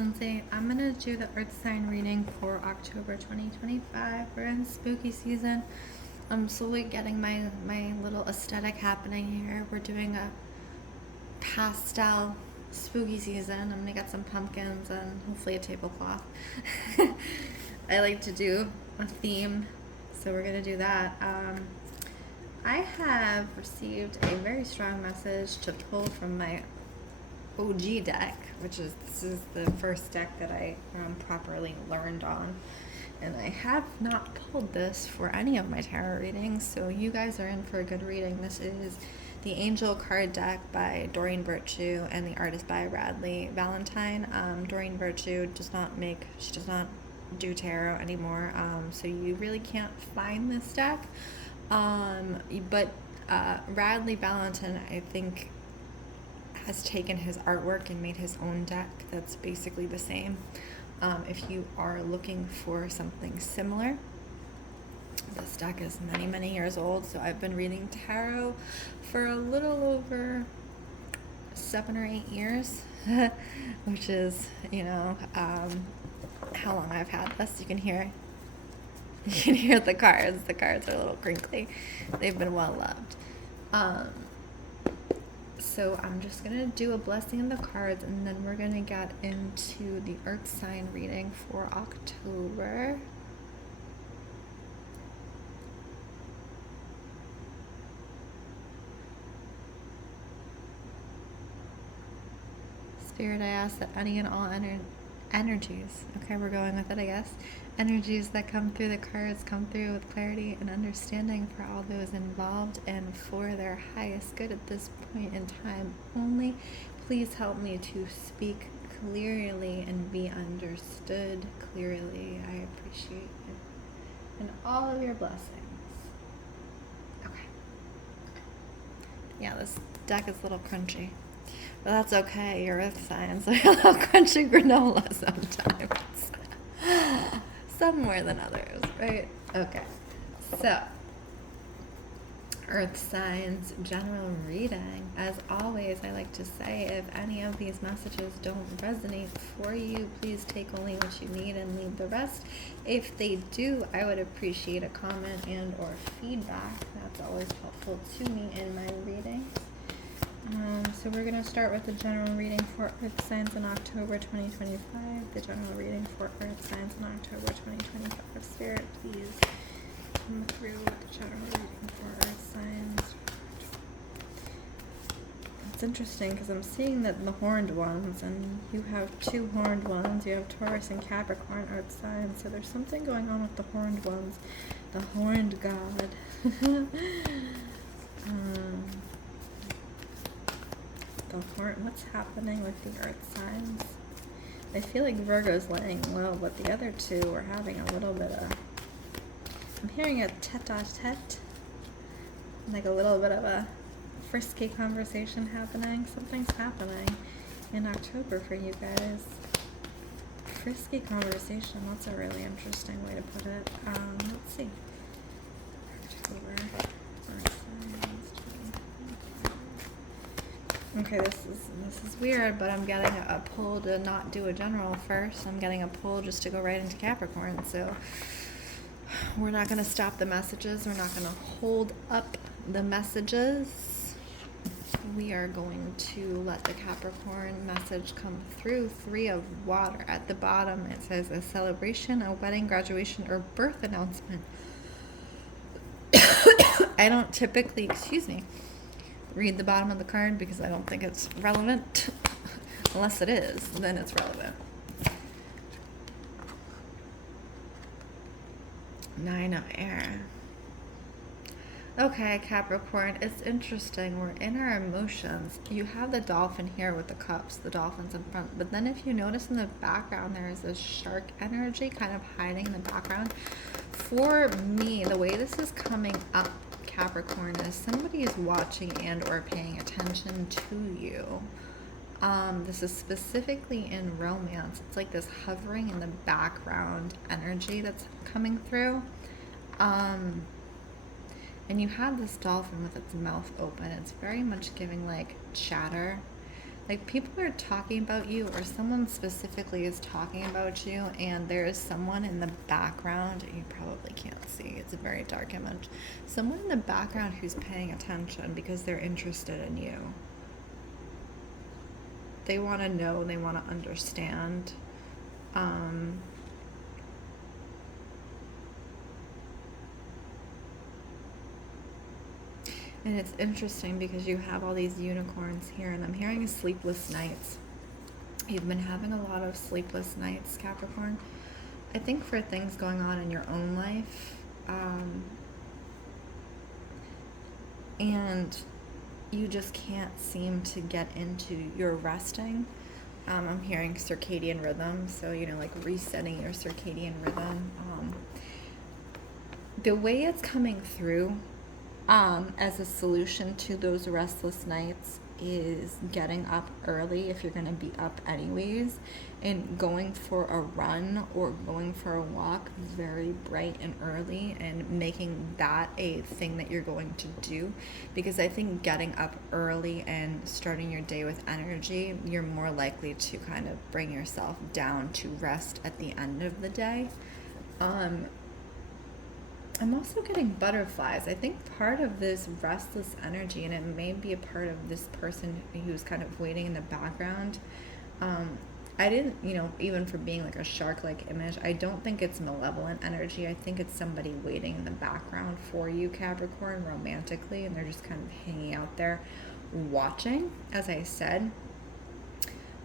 Lindsay. I'm going to do the Earth sign reading for October 2025. We're in spooky season. I'm slowly getting my little aesthetic happening here. We're doing a pastel spooky season. I'm going to get some pumpkins and hopefully a tablecloth. I like to do a theme, so we're going to do that. I have received a very strong message to pull from my OG deck, this is the first deck that I properly learned on, and I have not pulled this for any of my tarot readings, so you guys are in for a good reading. This is the Angel card deck by Doreen Virtue, and the art is by Radley Valentine. Doreen Virtue does not do tarot anymore, so you really can't find this deck, but Radley Valentine, I think, has taken his artwork and made his own deck that's basically the same. If you are looking for something similar, this deck is many years old, so I've been reading tarot for a little over 7 or 8 years, which is, how long I've had this. You can hear the cards. The cards are a little crinkly. They've been well loved. So I'm just going to do a blessing of the cards, and then we're going to get into the Earth sign reading for October. Spirit, I ask that any and all energies, okay, we're going with it, I guess, energies that come through the cards come through with clarity and understanding for all those involved and for their highest good at this point in time only. Please help me to speak clearly and be understood clearly. I appreciate it and all of your blessings. Okay. Yeah, this deck is a little crunchy. But that's okay, your earth signs are a little crunchy granola sometimes. Some more than others, right? Okay, so earth signs general reading. As always, I like to say, if any of these messages don't resonate for you, please take only what you need and leave the rest. If they do, I would appreciate a comment and or feedback. That's always helpful to me in my readings. So we're going to start with the general reading for Earth signs in October 2025. The general reading for Earth signs in October 2025. Spirit, please come through with the general reading for Earth signs. It's interesting because I'm seeing that the horned ones, and you have 2 horned ones. You have Taurus and Capricorn Earth signs. So there's something going on with the horned ones. The horned god. What's happening with the earth signs? I feel like Virgo's laying low, but the other 2 are having a little bit of, I'm hearing a tete-a-tete, like a little bit of a frisky conversation happening. Something's happening in October for you guys. Frisky conversation, that's a really interesting way to put it. Let's see. October. Okay, this is weird, but I'm getting a pull to not do a general first. I'm getting a pull just to go right into Capricorn. So we're not going to stop the messages. We're not going to hold up the messages. We are going to let the Capricorn message come through. 3 of water. At the bottom, it says a celebration, a wedding, graduation, or birth announcement. I don't typically, read the bottom of the card because I don't think it's relevant. Unless it is, then it's relevant. 9 of air. Okay, Capricorn, it's interesting. We're in our emotions. You have the dolphin here with the cups, the dolphin's in front. But then if you notice in the background, there is this shark energy kind of hiding in the background. For me, the way this is coming up, Capricorn, is somebody is watching and or paying attention to you. This is specifically in romance. It's like this hovering in the background energy that's coming through. And you have this dolphin with its mouth open. It's very much giving like chatter. Like, people are talking about you, or someone specifically is talking about you, and there is someone in the background, you probably can't see, it's a very dark image, someone in the background who's paying attention because they're interested in you. They want to know, they want to understand. And it's interesting because you have all these unicorns here, and I'm hearing sleepless nights. You've been having a lot of sleepless nights, Capricorn. I think for things going on in your own life. And you just can't seem to get into your resting. I'm hearing circadian rhythm, so, you know, like resetting your circadian rhythm. The way it's coming through as a solution to those restless nights is getting up early if you're going to be up anyways, and going for a run or going for a walk very bright and early, and making that a thing that you're going to do, because I think getting up early and starting your day with energy, you're more likely to kind of bring yourself down to rest at the end of the day. I'm also getting butterflies. I think part of this restless energy, and it may be a part of this person who's kind of waiting in the background. I didn't, you know, even for being like a shark-like image, I don't think it's malevolent energy. I think it's somebody waiting in the background for you, Capricorn, romantically, and they're just kind of hanging out there watching, as I said.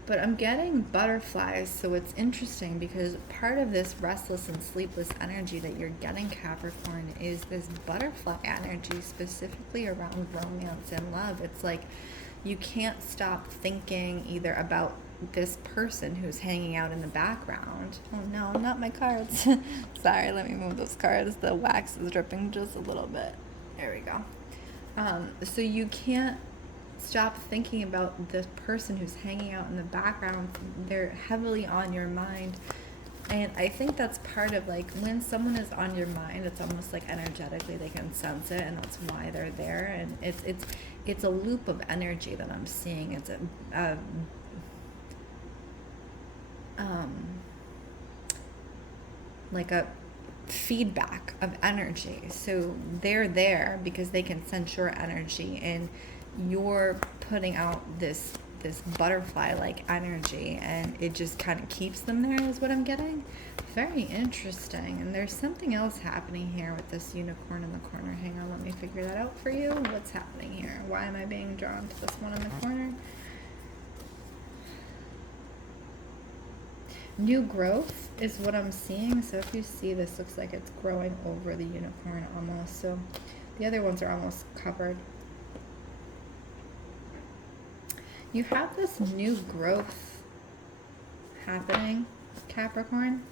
But I'm getting butterflies, so it's interesting because part of this restless and sleepless energy that you're getting, Capricorn, is this butterfly energy, specifically around romance and love. It's like you can't stop thinking either about this person who's hanging out in the background. Oh no, not my cards. Sorry, let me move those cards. The wax is dripping just a little bit. There we go. So you can't stop thinking about this person who's hanging out in the background. They're heavily on your mind. And I think that's part of, like, when someone is on your mind, it's almost like energetically they can sense it, and that's why they're there. And it's a loop of energy that I'm seeing. It's like a feedback of energy. So they're there because they can sense your energy, and you're putting out this butterfly-like energy, and it just kind of keeps them there, is what I'm getting. Very interesting. And there's something else happening here with this unicorn in the corner. Hang on, let me figure that out for you. What's happening here? Why am I being drawn to this one in the corner? New growth is what I'm seeing. So if you see, this looks like it's growing over the unicorn almost. So the other ones are almost covered. You have this new growth happening, Capricorn.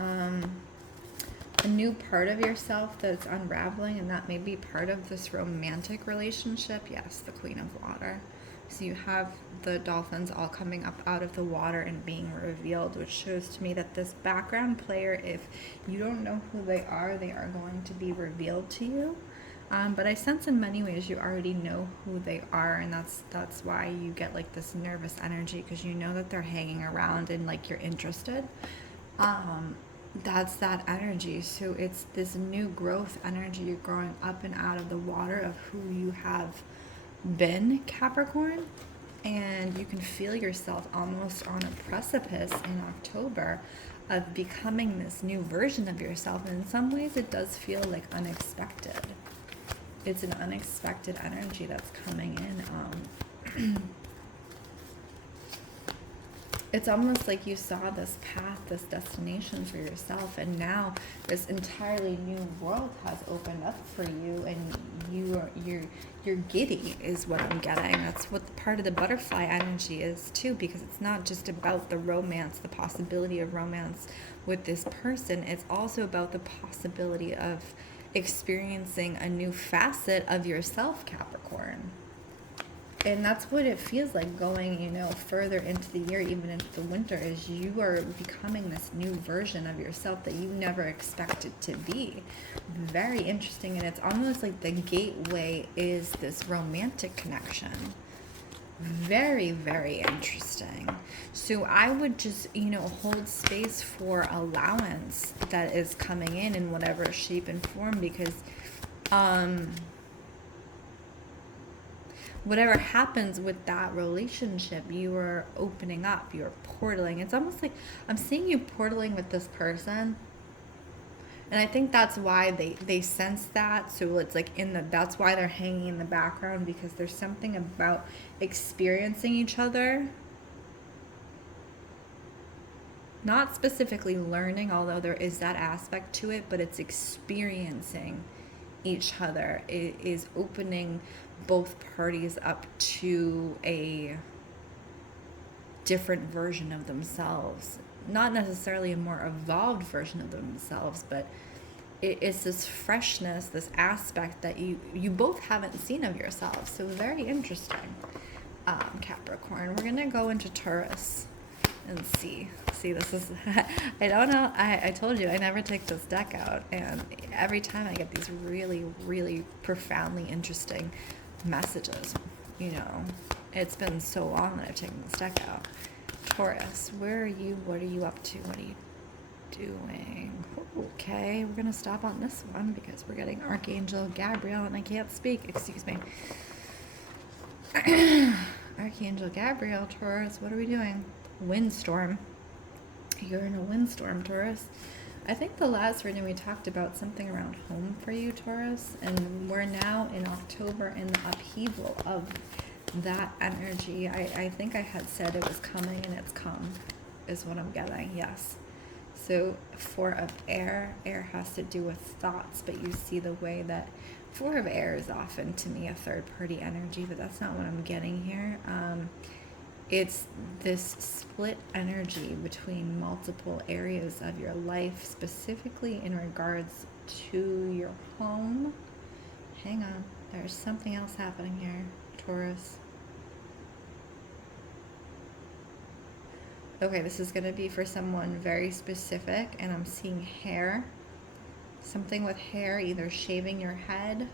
A new part of yourself that's unraveling, and that may be part of this romantic relationship. Yes, the Queen of Water. So you have the dolphins all coming up out of the water and being revealed, which shows to me that this background player, if you don't know who they are going to be revealed to you. But I sense in many ways you already know who they are, and that's why you get like this nervous energy, because you know that they're hanging around and like you're interested. That's that energy. So it's this new growth energy. You're growing up and out of the water of who you have been, Capricorn, and you can feel yourself almost on a precipice in October of becoming this new version of yourself. And in some ways it does feel like unexpected. It's an unexpected energy that's coming in. It's almost like you saw this path, this destination for yourself, and now this entirely new world has opened up for you, and you're giddy, is what I'm getting. That's what part of the butterfly energy is too, because it's not just about the romance, the possibility of romance with this person. It's also about the possibility of experiencing a new facet of yourself, Capricorn. And that's what it feels like going, further into the year, even into the winter, is you are becoming this new version of yourself that you never expected to be. Very interesting. And it's almost like the gateway is this romantic connection. Very, very interesting. So I would just, hold space for allowance that is coming in whatever shape and form, because whatever happens with that relationship, you are opening up, you're portaling. It's almost like I'm seeing you portaling with this person. And I think that's why they sense that. So it's like that's why they're hanging in the background, because there's something about experiencing each other. Not specifically learning, although there is that aspect to it, but it's experiencing each other. It is opening both parties up to a different version of themselves. Not necessarily a more evolved version of themselves, but it's this freshness, this aspect that you both haven't seen of yourselves. So very interesting, Capricorn. We're going to go into Taurus and see. This is, I don't know, I told you I never take this deck out, and every time I get these really, really profoundly interesting messages. It's been so long that I've taken this deck out. Taurus, where are you? What are you up to? What are you doing? Okay, we're gonna stop on this one because we're getting Archangel Gabriel and I can't speak. Excuse me. Archangel Gabriel, Taurus, what are we doing? Windstorm. You're in a windstorm, Taurus. I think the last reading we talked about something around home for you, Taurus, and we're now in October in the upheaval of that energy. I think I had said it was coming, and it's come, is what I'm getting. Yes. So 4 of air has to do with thoughts, but you see the way that 4 of air is often to me a third party energy, but that's not what I'm getting here. It's this split energy between multiple areas of your life, specifically in regards to your home. Hang on, there's something else happening here, Taurus. Okay, this is going to be for someone very specific, and I'm seeing hair. Something with hair, either shaving your head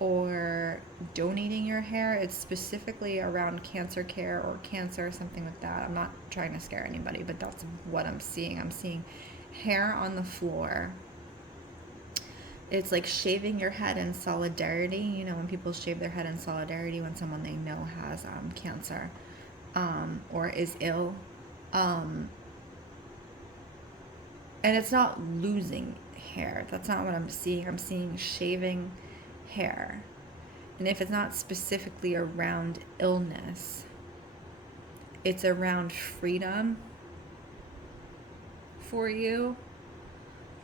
or donating your hair. It's specifically around cancer care or cancer, something like that. I'm not trying to scare anybody, but that's what I'm seeing. I'm seeing hair on the floor. It's like shaving your head in solidarity. When people shave their head in solidarity when someone they know has cancer or is ill. And it's not losing hair. That's not what I'm seeing. I'm seeing shaving hair. And if it's not specifically around illness, it's around freedom for you,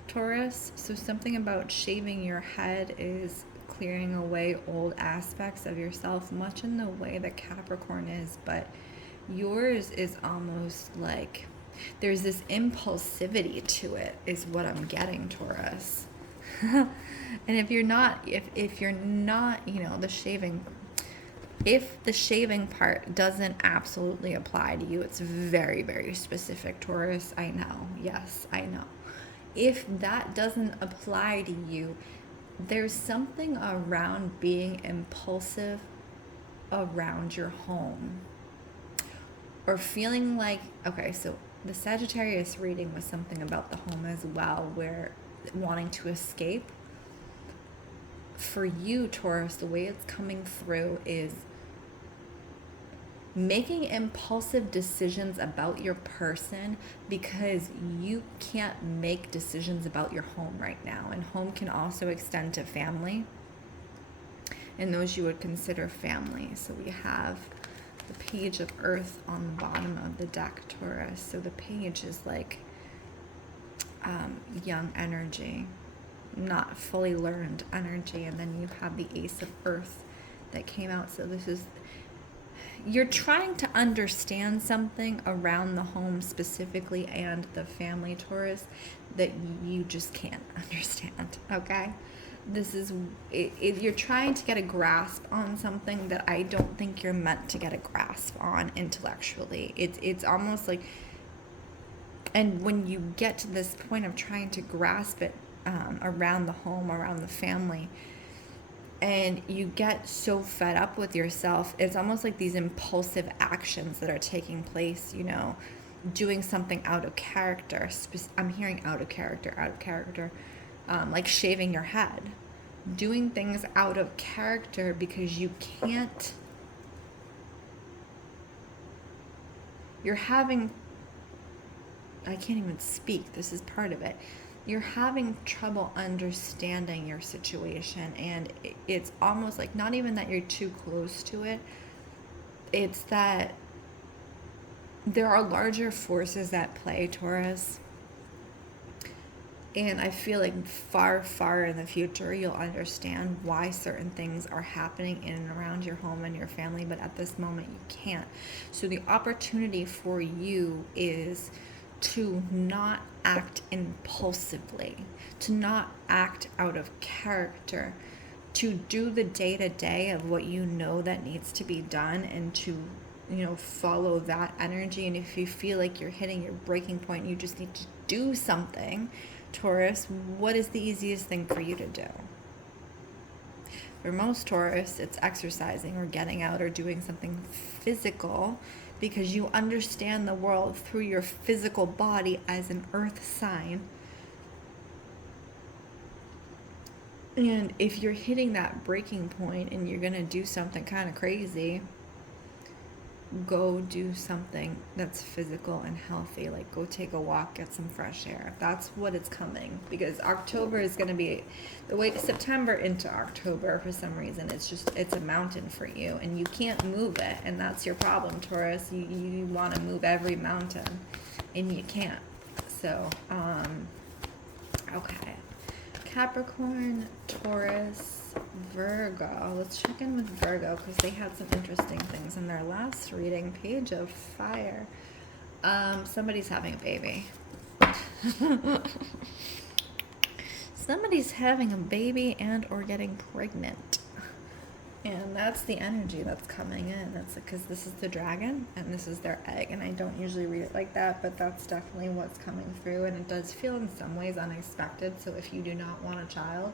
Taurus. So something about shaving your head is clearing away old aspects of yourself, much in the way that Capricorn is, but yours is almost like there's this impulsivity to it, is what I'm getting, Taurus. And if you're not, the shaving, if the shaving part doesn't absolutely apply to you, it's very, very specific, Taurus. I know. Yes, I know. If that doesn't apply to you, there's something around being impulsive around your home. Or feeling like, okay, so the Sagittarius reading was something about the home as well, where wanting to escape. For you, Taurus, the way it's coming through is making impulsive decisions about your person because you can't make decisions about your home right now. And home can also extend to family, and those you would consider family. So we have the Page of Earth on the bottom of the deck, Taurus. So the page is like young energy, not fully learned energy. And then you have the Ace of Earth that came out. So this is, you're trying to understand something around the home specifically and the family, Taurus, that you just can't understand, okay? This is, you're trying to get a grasp on something that I don't think you're meant to get a grasp on intellectually. It's almost like, and when you get to this point of trying to grasp it around the home, around the family, and you get so fed up with yourself. It's almost like these impulsive actions that are taking place, you know, doing something out of character. I'm hearing out of character, like shaving your head, doing things out of character because you can't, you're having, I can't even speak, this is part of it. You're having trouble understanding your situation, and it's almost like not even that you're too close to it, it's that there are larger forces at play, Taurus. And I feel like far in the future, you'll understand why certain things are happening in and around your home and your family, but at this moment you can't. So the opportunity for you is to not act impulsively, to not act out of character, to do the day-to-day of what you know that needs to be done, and to, you know, follow that energy. And if you feel like you're hitting your breaking point, you just need to do something, Taurus, what is the easiest thing for you to do? For most Taurus, it's exercising or getting out or doing something physical, because you understand the world through your physical body as an earth sign. And if you're hitting that breaking point and you're going to do something kind of crazy, go do something that's physical and healthy. Like go take a walk, get some fresh air. That's what it's coming, because October is going to be the way, September into October, for some reason it's a mountain for you, and you can't move it, and that's your problem, Taurus. You want to move every mountain and you can't. So okay, Capricorn, Taurus, Virgo. Let's check in with Virgo, because they had some interesting things in their last reading. Page of Fire. Somebody's having a baby. Somebody's having a baby and or getting pregnant. And that's the energy that's coming in. That's because this is the dragon and this is their egg. And I don't usually read it like that, but that's definitely what's coming through. And it does feel in some ways unexpected. So if you do not want a child,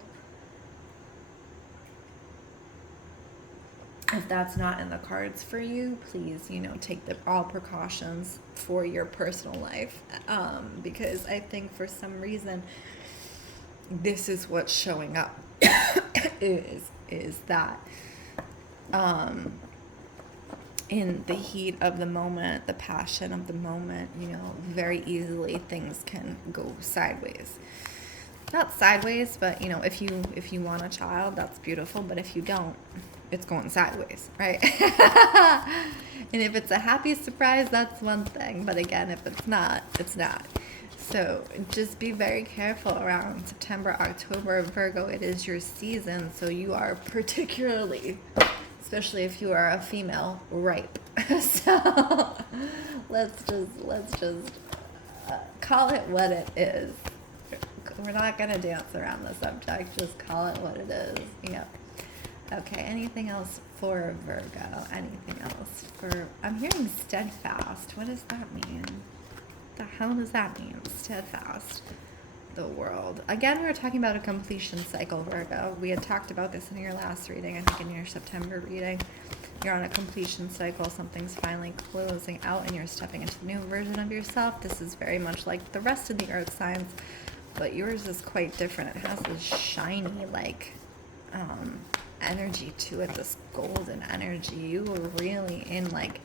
if that's not in the cards for you, please, you know, take all precautions for your personal life. Because I think for some reason, this is what's showing up is that in the heat of the moment, the passion of the moment, you know, very easily things can go sideways. Not sideways, but, you know, if you want a child, that's beautiful. But if you don't, it's going sideways, right? And if it's a happy surprise, that's one thing. But again, if it's not, it's not. So just be very careful around September, October, Virgo. It is your season, so you are particularly, especially if you are a female, ripe. So let's just call it what it is. We're not going to dance around the subject. Just call it what it is. Yep. Okay, anything else for Virgo? Anything else for... I'm hearing steadfast. What does that mean? The hell does that mean? Steadfast. The world. Again, we were talking about a completion cycle, Virgo. We had talked about this in your last reading, I think in your September reading. You're on a completion cycle. Something's finally closing out and you're stepping into the new version of yourself. This is very much like the rest of the earth signs, but yours is quite different. It has this shiny, like, energy to it, this golden energy. You are really in, like,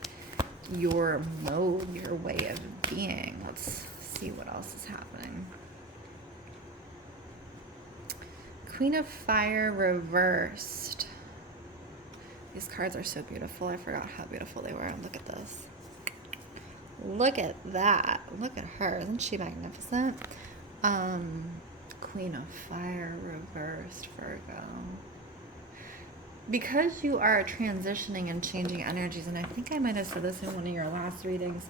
your mode, your way of being. Let's see what else is happening. Queen of Fire reversed. These cards are so beautiful. I forgot how beautiful they were. Look at this. Look at that. Look at her. Isn't she magnificent? Queen of Fire reversed, Virgo. Because you are transitioning and changing energies, and I think I might have said this in one of your last readings,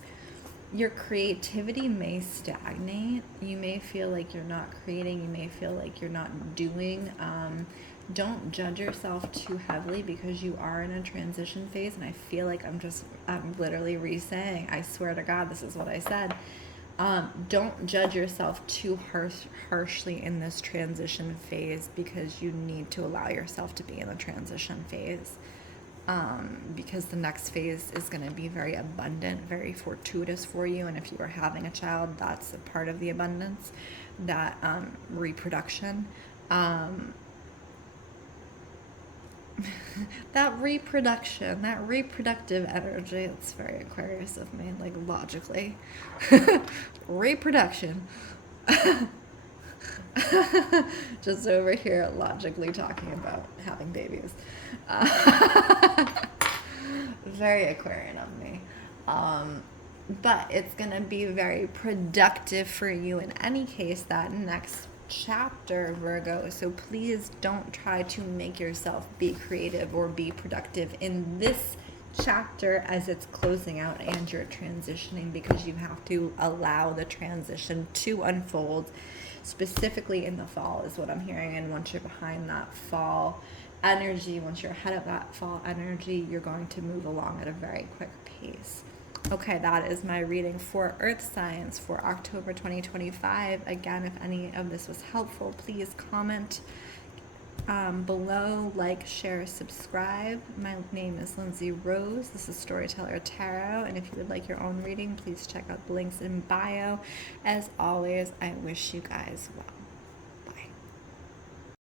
your creativity may stagnate. You may feel like you're not creating. You may feel like you're not doing. Don't judge yourself too heavily, because you are in a transition phase. And I feel like I'm literally re-saying, I swear to God, this is what I said. Don't judge yourself too harshly in this transition phase, because you need to allow yourself to be in the transition phase. Because the next phase is going to be very abundant, very fortuitous for you. And if you are having a child, that's a part of the abundance, that reproduction. That reproduction, that reproductive energy, it's very Aquarius of me, like logically. Reproduction. Just over here logically talking about having babies. Very Aquarian of me. But it's going to be very productive for you in any case, that next chapter, Virgo. So please don't try to make yourself be creative or be productive in this chapter as it's closing out and you're transitioning, because you have to allow the transition to unfold, specifically in the fall is what I'm hearing. And once you're behind that fall energy, once you're ahead of that fall energy, you're going to move along at a very quick pace. Okay, that is my reading for Earth Signs for October 2025. Again, if any of this was helpful, please comment below, like, share, subscribe. My name is Lindsey Rose. This is Storyteller Tarot. And if you would like your own reading, please check out the links in bio. As always, I wish you guys well.